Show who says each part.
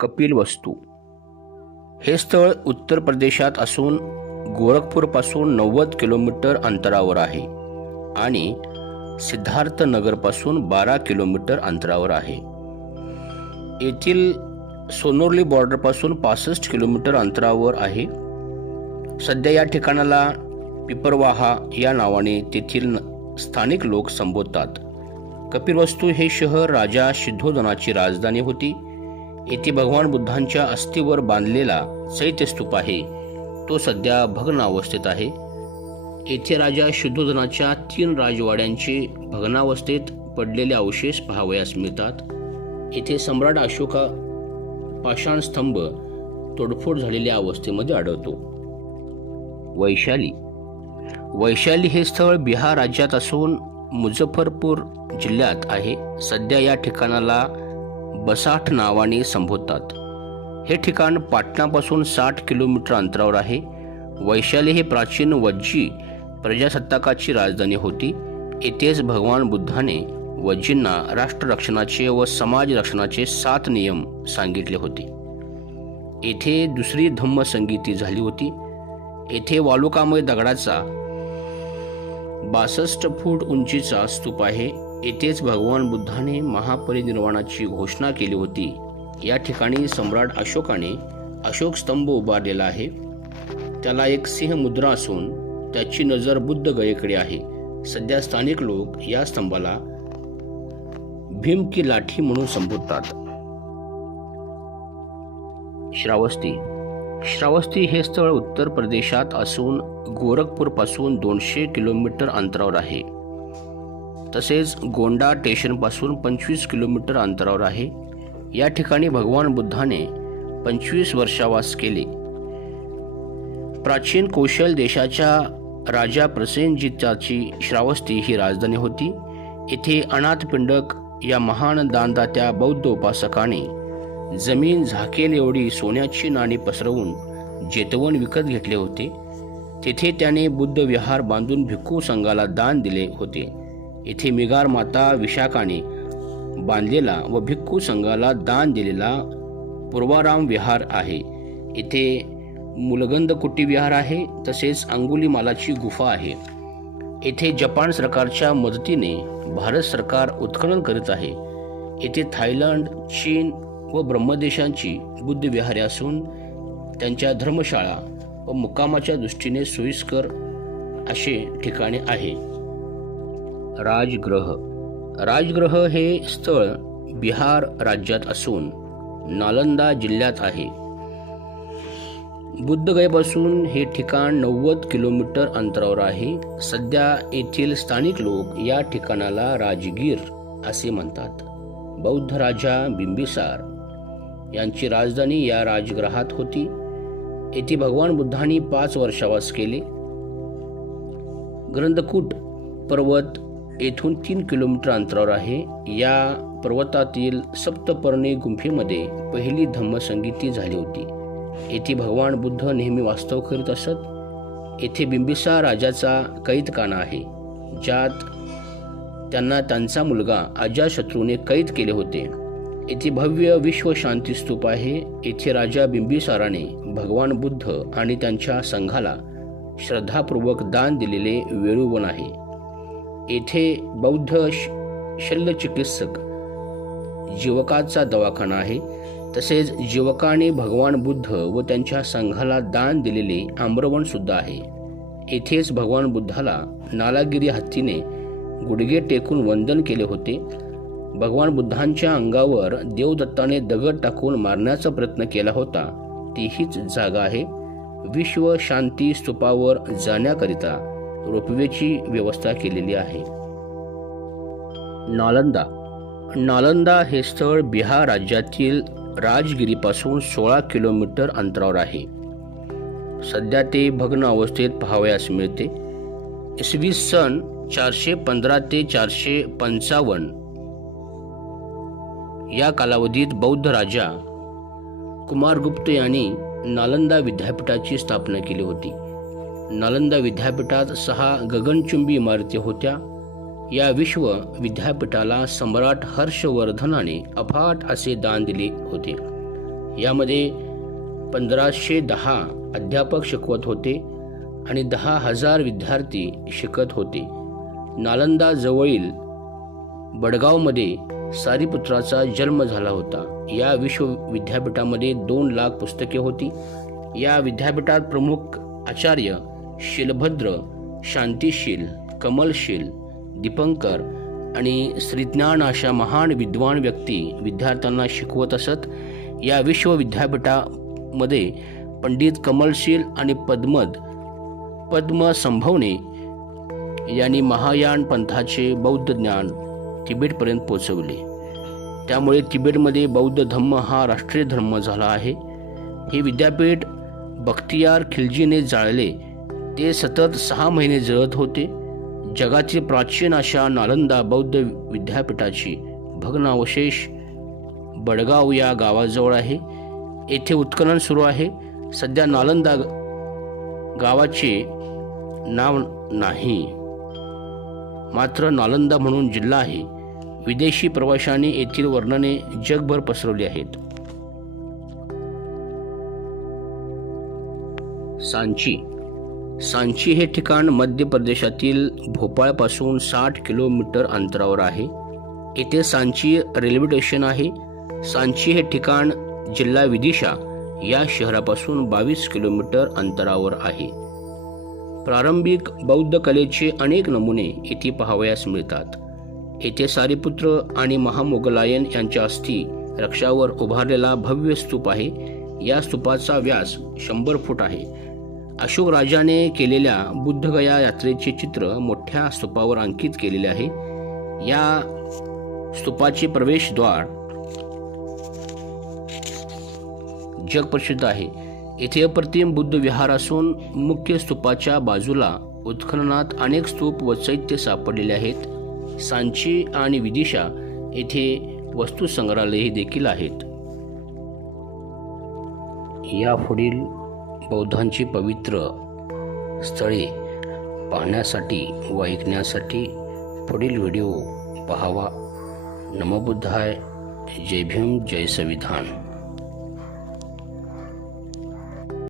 Speaker 1: कपिल वस्तू. हे स्थळ उत्तर प्रदेशात असून गोरखपूरपासून नव्वद किलोमीटर अंतरावर आहे आणि सिद्धार्थनगरपासून बारा किलोमीटर अंतरावर आहे. येथील सोनोर्ली बॉर्डरपासून पासष्ट किलोमीटर अंतरावर आहे. सध्या या ठिकाणाला पिपरवाहा या नावाने तेथील स्थानिक लोक संबोधतात. कपिलवस्तू हे शहर राजा सिद्धोधनाची राजधानी होती. येथे भगवान बुद्धांच्या अस्थीवर बांधलेला चैत्यस्तूप आहे. तो सध्या भग्न अवस्थेत आहे. येथे राजा शुद्धोधनाच्या तीन राजवाड्यांचे भग्नावस्थेत पडलेले अवशेष पाहावयास मिळतात. येथे सम्राट अशोका पाषाण स्तंभ तोडफोड झालेल्या अवस्थेमध्ये आढळतो. वैशाली. वैशाली हे स्थळ बिहार राज्यात असून मुझफ्फरपूर जिल्ह्यात आहे. सध्या या ठिकाणाला बसाठ नावाने संबोधतात. हे ठिकाण पाटणापासून साठ किलोमीटर अंतरावर आहे. वैशाली हे प्राचीन वज्जी प्रजासत्ताकाची राजधानी होती. येथेच भगवान बुद्धाने वज्जींना राष्ट्ररक्षणाचे व समाज रक्षणाचे सात नियम सांगितले होते. येथे दुसरी धम्मसंगीती झाली होती. येथे वालुकामय दगडाचा बासष्ट फूट उंचीचा स्तूप आहे. येथेच भगवान बुद्धाने महापरिनिर्वाणाची घोषणा केली होती. या ठिकाणी सम्राट अशोकाने अशोक स्तंभ उभारलेला आहे. त्याला एक सिंह मुद्रा असून त्याची नजर बुद्ध गयेकडे आहे. सध्या स्थानिक लोक या स्तंभाला भीम की लाठी म्हणून संबोधतात. श्रावस्ती श्रावस्ती हे स्थळ उत्तर प्रदेशात असून गोरखपूरपासून दोनशे किलोमीटर अंतरावर आहे. तसेच गोंडा स्टेशनपासून पंचवीस किलोमीटर अंतरावर आहे. या ठिकाणी भगवान बुद्धाने पंचवीस वर्षावास केले. प्राचीन कौशल देशाच्या राजा प्रसेनजिताची श्रावस्ती ही राजधानी होती. येथे अनाथपिंडक या महान दानदात्या बौद्ध उपासकाने जमीन झाकेल एवढी सोन्याची नाणी पसरवून जेतवण विकत घेतले होते. तेथे त्याने बुद्ध विहार बांधून भिक्खू संघाला दान दिले होते. येथे मिगार माता विशाखाने बांधलेला व भिक्खू संघाला दान दिलेला पूर्वाराम विहार आहे. इथे मुलगंद कुटी विहार आहे तसेच अंगुलीमालाची गुफा आहे. येथे जपान सरकारच्या मदतीने भारत सरकार उत्खनन करीत आहे. येथे थायलंड चीन व ब्रह्मदेशांची बुद्धविहारे असून त्यांच्या धर्मशाळा व मुक्कामाच्या दृष्टीने सोयीस्कर असे ठिकाणे आहे. राजग्रह. राजग्रह हे स्थळ बिहार राज्यात असून नालंदा जिल्ह्यात आहे. बुद्धगयेपासून हे ठिकाण नव्वद किलोमीटर अंतरावर आहे. सध्या येथील स्थानिक लोक या ठिकाणाला राजगीर असे म्हणतात. बौद्ध राजा बिंबिसार यांची राजधानी या राजगृहात होती. येथे भगवान बुद्धांनी पाच वर्षावास केले. ग्रंथकूट पर्वत येथून तीन किलोमीटर अंतरावर आहे. या पर्वतातील सप्तपर्णी गुंफेमध्ये पहिली धम्मसंगीती झाली होती. येथे भगवान बुद्ध नेहमी वास्तव करीत असत. येथे बिंबिसा राजाचा कैदखाना आहे ज्यात त्यांना त्यांचा मुलगा अजाशत्रूने कैद केले होते. येथे भव्य विश्व शांती स्तूप आहे. येथे राजा बिंबिसाराने भगवान बुद्ध आणि त्यांच्या संघाला श्रद्धापूर्वक दान दिलेले वेळुवन आहे. येथे बौद्ध श- शल्यचिकित्सक जीवकाचा दवाखाना आहे. तसेच जीवकाने भगवान बुद्ध व त्यांच्या संघाला दान दिलेले आम्रवण सुद्धा आहे. येथेच भगवान बुद्धाला नालागिरी हत्तीने गुडघे टेकून वंदन केले होते. भगवान बुद्धांच्या अंगावर देवदत्ताने दगड टाकून मारण्याचा प्रयत्न केला होता. ती हीच जागा आहे. विश्व शांती स्तूपावर जाण्याकरिता रोपवेची व्यवस्था केलेली आहे. नालंदा. नालंदा हे स्थळ बिहार राज्यातील राजगिरीपासून सोळा किलोमीटर अंतरावर आहे. सध्या ते भग्न अवस्थेत पाहावयास मिळते. इसवी सन चारशे पंधरा ते चारशे पंचावन्न या कालावधीत बौद्ध राजा कुमारगुप्त यांनी नालंदा विद्यापीठाची स्थापना केली होती. नालंदा विद्यापीठात सहा गगनचुंबी इमारती होत्या. या विश्व विद्यापीठाला सम्राट हर्षवर्धनाने अफाट असे दान दिले होते. यामध्ये पंधराशे दहा अध्यापक शिकवत होते आणि दहा हजार विद्यार्थी शिकत होते. नालंदा जवळील बडगावमध्ये सारीपुत्राचा जन्म झाला होता. या विश्व विद्यापीठामध्ये दोन लाख पुस्तके होती. या विद्यापीठात प्रमुख आचार्य शिलभद्र शांतिशील कमलशील दीपंकर आणि श्रीज्ञान अशा महान विद्वान व्यक्ती विद्यार्थ्यांना शिकवत असत. या विश्व विद्यापीठामध्ये पंडित कमलशील आणि पद्मद पद्म संभवने यांनी महायान पंथाचे बौद्ध ज्ञान तिबेटपर्यंत पोचवले त्यामुळे तिबेटमध्ये बौद्ध धम्म हा राष्ट्रीय धर्म झाला आहे. हे विद्यापीठ बख्तियार खिलजीने जाळले. ते सतत सहा महिने जळत होते. जगातील प्राचीन अशा नालंदा बौद्ध विद्यापीठाची भग्नावशेष बडगाव या गावाजवळ आहे. येथे उत्खनन सुरू आहे. सध्या नालंदा गावाचे नाव नाही. मात्र नालंदा म्हणून जिल्हा आहे. विदेशी प्रवाशांनी येथील वर्णने जगभर पसरवली आहेत. सांची. सांची हे ठिकाण मध्य प्रदेशातील भोपाळपासून साठ किलोमीटर अंतरावर आहे. येथे सांची रेल्वे स्टेशन आहे. सांची हे ठिकाण जिल्हा विदिशा या शहरापासून बावीस किलोमीटर अंतरावर आहे. प्रारंभिक बौद्ध कलेचे अनेक नमुने येथे पाहावयास मिळतात. येथे सारीपुत्र आणि महामोगलायन यांच्या अस्थी रक्षावर उभारलेला भव्य स्तूप आहे. या स्तूपाचा व्यास शंभर फूट आहे. अशोक राजाने केलेल्या बुद्धगया यात्रेचे चित्र मोठ्या स्तूपावर अंकित केलेले आहे. या स्तूपाचे प्रवेशद्वार जगप्रसिद्ध आहे. येथे अप्रतिम बुद्ध विहार असून मुख्य स्तूपाच्या बाजूला उत्खननात अनेक स्तूप व चैत्य सापडलेले आहेत. सांची आणि विदिशा येथे वस्तू संग्रहालयही देखील आहेत. यापुढील बौद्धांची पवित्र स्थळे पाहण्यासाठी व ऐकण्यासाठी पुढील व्हिडिओ पहावा. नमबुद्धाय. जय भीम. जय संविधान.